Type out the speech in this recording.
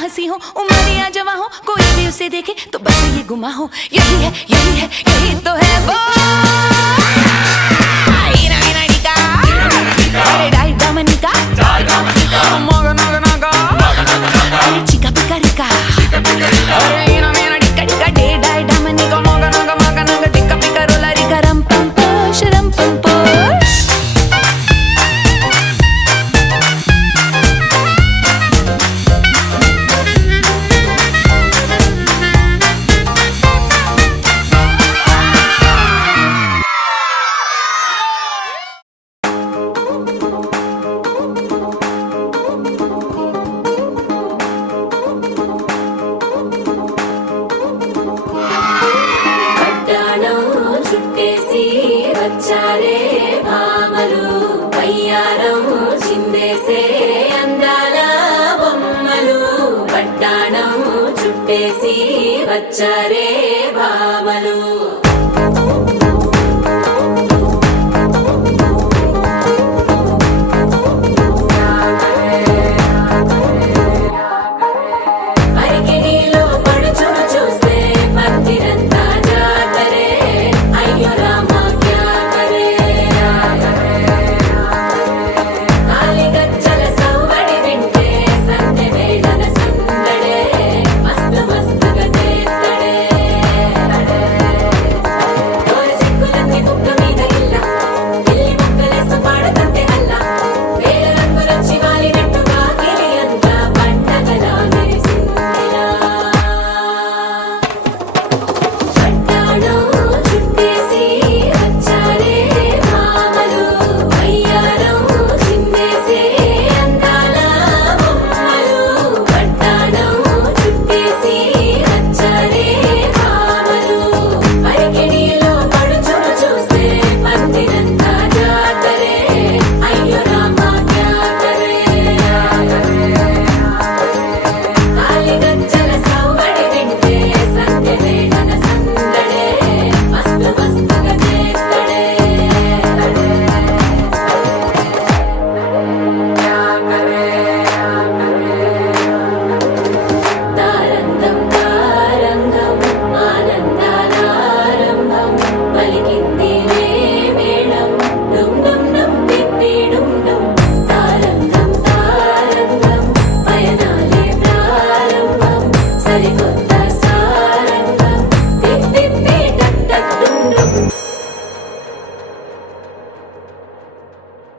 हंसी हो उमरिया जवां हो, कोई भी उसे देखे तो बस ये गुमा हो। यही है यही है यही तो है वो मोगा नागा नागा चिका पिका रिका डे डाई डमनिका मोगा नागा मागा नागा टिका पिका रोला रिका रम पम पोश रम पम पोश। చుట్టేసి వచ్చారే భామలు, పయ్యారం చిందేసే అందాల బొమ్మలు. పట్టాణం చుట్టేసి వచ్చారే భామలు.